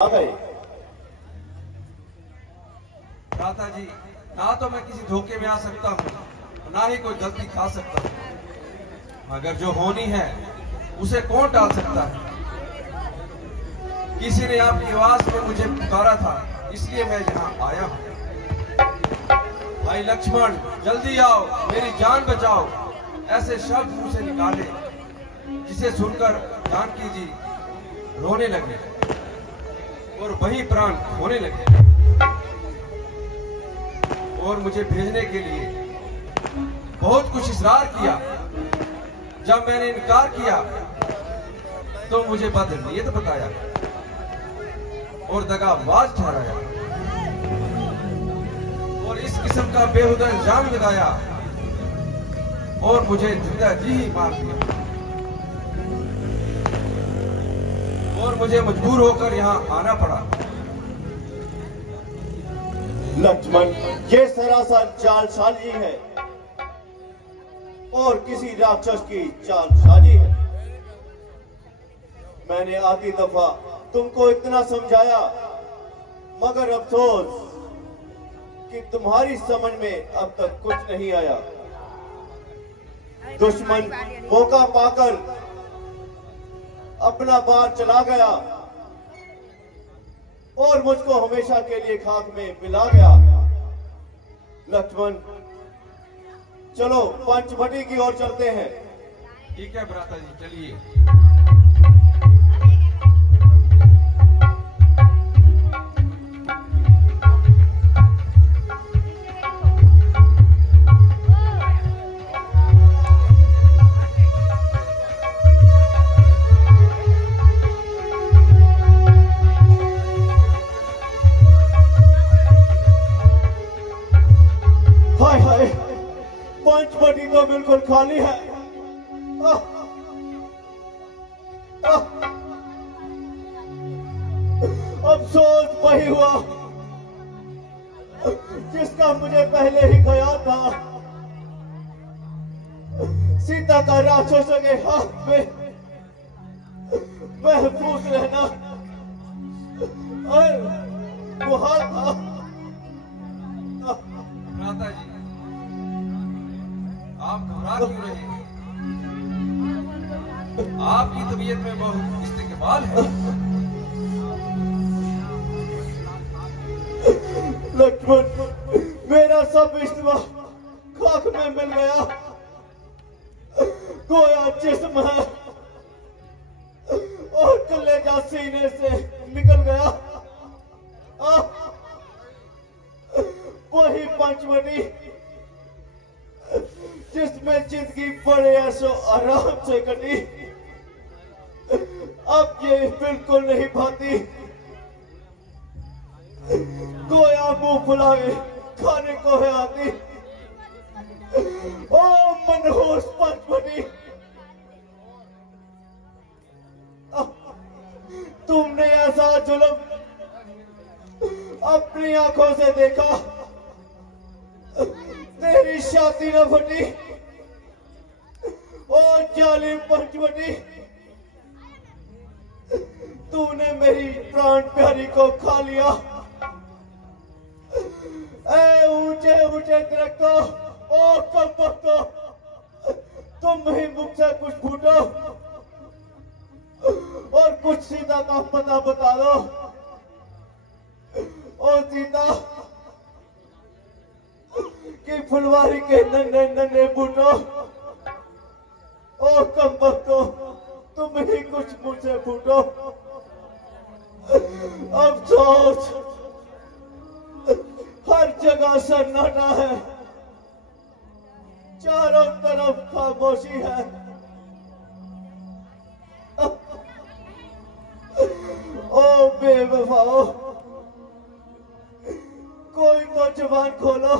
भ्राता जी, ना तो मैं किसी धोखे में आ सकता हूँ, ना ही कोई गलती खा सकता हूँ, मगर जो होनी है उसे कौन टाल सकता है। किसी ने आपकी आवाज में मुझे पुकारा था, इसलिए मैं यहाँ आया हूँ। भाई लक्ष्मण, जल्दी आओ, मेरी जान बचाओ। ऐसे शब्द मुंह से निकाले जिसे सुनकर जानकी जी रोने लगे और वही प्राण खोने लगे और मुझे भेजने के लिए बहुत कुछ इसरार किया। जब मैंने इनकार किया तो मुझे बदनीयत बताया और दगाबाज ठहराया और इस किस्म का बेहुदा इल्जाम लगाया और मुझे जिंदा जी ही मार दिया और मुझे मजबूर होकर यहाँ आना पड़ा। लक्ष्मण, ये सरासर चालसाजी है और किसी राक्षस की चालसाजी है। मैंने आधी दफा तुमको इतना समझाया, मगर अफसोस कि तुम्हारी समझ में अब तक कुछ नहीं आया। दुश्मन मौका पाकर अपना बार चला गया और मुझको हमेशा के लिए खाक में मिला गया। लक्ष्मण, चलो पंचवटी की ओर चलते हैं। ठीक है भ्राता जी, चलिए। पंचवटी तो बिल्कुल खाली है। अफसोस वही हुआ जिसका मुझे पहले ही ख्याल था। सीता का राक्षसों के हाथ में महफूज रहना और मुहाल था। भ्राता जी, आप घबरा क्यों रहे हैं? आपकी तबीयत में बहुत इस्तेक़बाल है। लक्ष्मण, मेरा सब इस्तेमा खाक में मिल गया। गोया जिस्म है और कलेजा सीने से निकल गया। वही पंचवटी जिसमें जिंदगी बड़े ऐसो आराम से कटी, अब ये बिल्कुल नहीं भाती। गोया मुंह फुलाए खाने को है आती। ओ मनहूस पंचवटी, तुमने ऐसा जुल्म अपनी आंखों से देखा, तेरी छाती न फटी। ओ जालिम पंचवटी, तूने मेरी प्राण प्यारी को खा लिया। ऐ ऊंचे ऊंचे दरख्तों, ओ कलपत्तों, तुम ही मुझसे कुछ फूटो और कुछ सीता का पता बता दो। ओ सीता कि फुलवारी के नन्हे नन्हे बूटों, ओ कमबख्तों, तुम ही कुछ मुझसे फूटो। अफसोस, हर जगह सन्नाटा है, चारों तरफ खामोशी है। ओ बेवफाओ, कोई तो जुबान खोलो,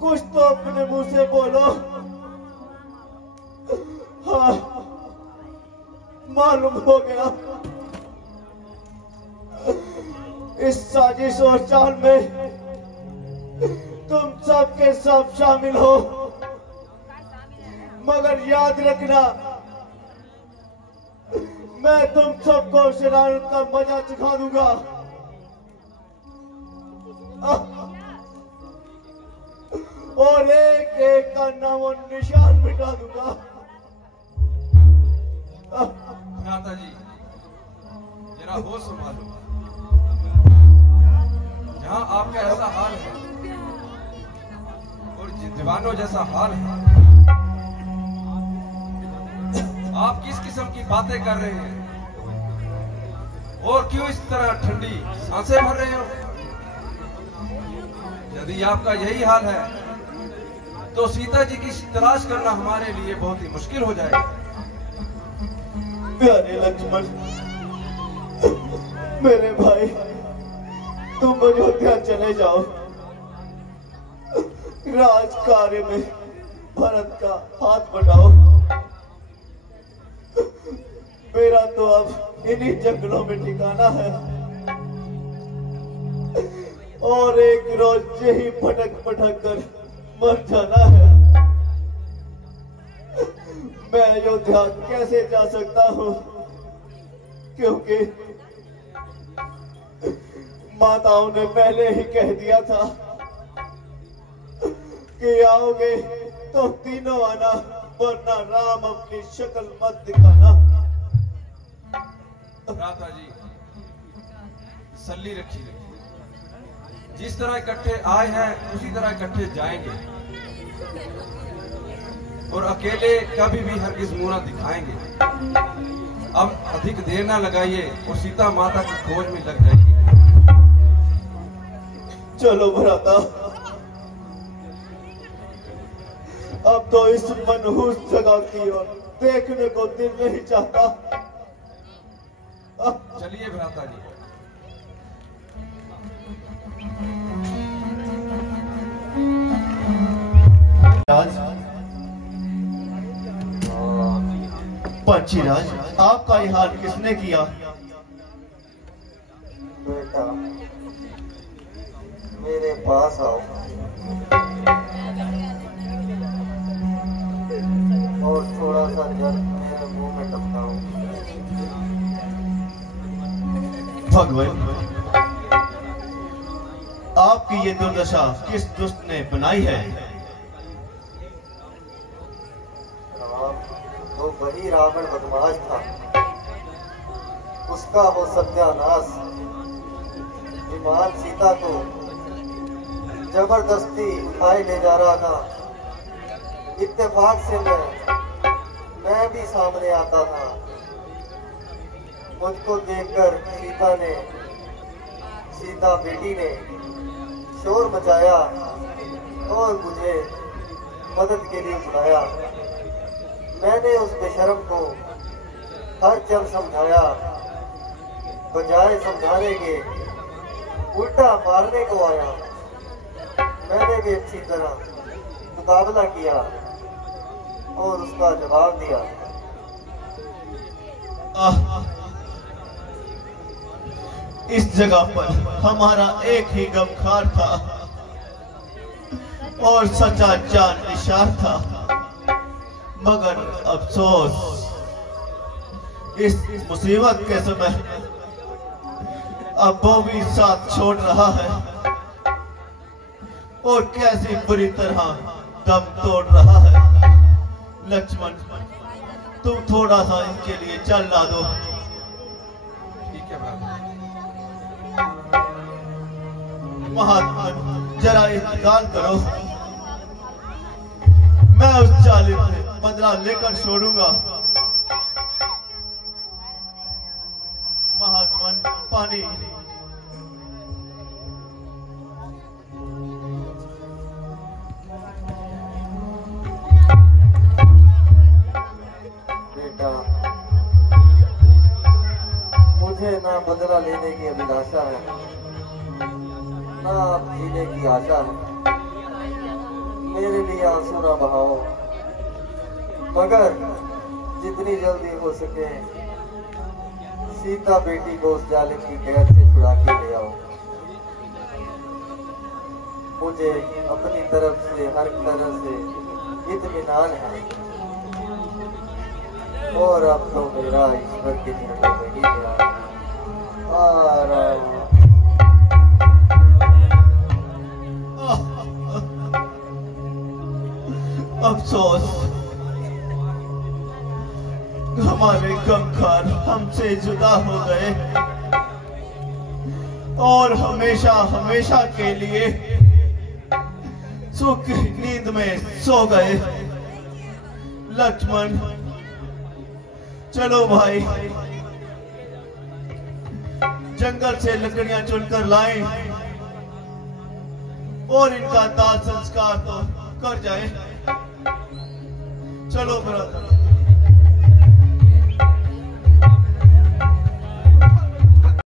कुछ तो अपने मुंह से बोलो। हाँ, मालूम हो गया इस साजिश और चाल में तुम सब के सब शामिल हो, मगर याद रखना मैं तुम सबको शरारत का मजा चखा दूंगा। और एक एक का नाम और निशान मिटा दूंगा। भ्राता जी, जरा होश संभालो। यहाँ आपका ऐसा हाल है और दीवानों जैसा हाल है, आप किस किस्म की बातें कर रहे हैं और क्यों इस तरह ठंडी सांसें भर रहे हो? यदि आपका यही हाल है तो सीता जी की तलाश करना हमारे लिए बहुत ही मुश्किल हो जाएगा। प्यारे लक्ष्मण, मेरे भाई, तुम अयोध्या चले जाओ। राज कार्य में भरत का हाथ बढ़ाओ। मेरा तो अब इन्हीं जंगलों में ठिकाना है और एक रोज यही भटक भटक कर मर जाना है। मैं अयोध्या कैसे जा सकता हूँ, क्योंकि माताओं ने पहले ही कह दिया था कि आओगे तो तीनों आना, वरना राम अपनी शक्ल मत दिखाना। भ्राता जी, सल्ली रखिए। जिस तरह इकट्ठे आए हैं उसी तरह इकट्ठे जाएंगे और अकेले कभी भी हरगिज मुंह न दिखाएंगे। अब अधिक देर ना लगाइए और सीता माता की खोज में लग जाइए। चलो भ्राता, अब तो इस मनहूस जगह की ओर देखने को दिल नहीं चाहता। चलिए भ्राता जी। राज, पंचीराज, आपका ये हाल किसने किया? बेटा, मेरे पास आओ और थोड़ा सा जल मेरे मुंह में टपकाओ। भगवान, आपकी ये दुर्दशा किस दुष्ट ने बनाई है? तो वही रावण बदमाश था, उसका हो सत्यानाश। विमान सीता को जबरदस्ती उठाए ले जा रहा था। इत्तेफाक से मैं भी सामने आता था। मुझको देखकर सीता बेटी ने शोर मचाया और मुझे मदद के लिए बुलाया। मैंने उस बेशर्म को हर जब समझाया, बजाय समझाने के उल्टा मारने को आया। मैंने भी अच्छी तरह मुकाबला किया और उसका जवाब दिया। इस जगह पर हमारा एक ही गमखार था और सच्चा जान निशार था, मगर अफसोस इस मुसीबत के समय अब वो भी साथ छोड़ रहा है और कैसी बुरी तरह दम तोड़ रहा है। लक्ष्मण, तुम थोड़ा सा इनके लिए चल ला दो। ठीक है भ्राता। महात्मा, जरा इंतजार करो, मैं उस जालिम से बदला लेकर छोड़ूंगा। महात्मा, पानी। बेटा, मुझे ना बदला लेने की अभिलाषा है, ना अब जीने की आशा है। मेरे लिए आंसू ना बहाओ, मगर जितनी जल्दी हो सके सीता बेटी को उस जालिम की कैद से छुड़ा के ले आओ। मुझे अपनी तरफ से हर तरह से इत्मीनान है। और अब तो मेरा ईश्वर के चरणों में ही ध्यान आ रहा है। अफसोस, हमारे गमखार हमसे जुदा हो गए और हमेशा हमेशा के लिए सुख की नींद में सो गए। लक्ष्मण, चलो भाई, जंगल से लकड़ियां चुनकर लाएं और इनका दाह संस्कार तो कर जाए। चलो ब्रदर।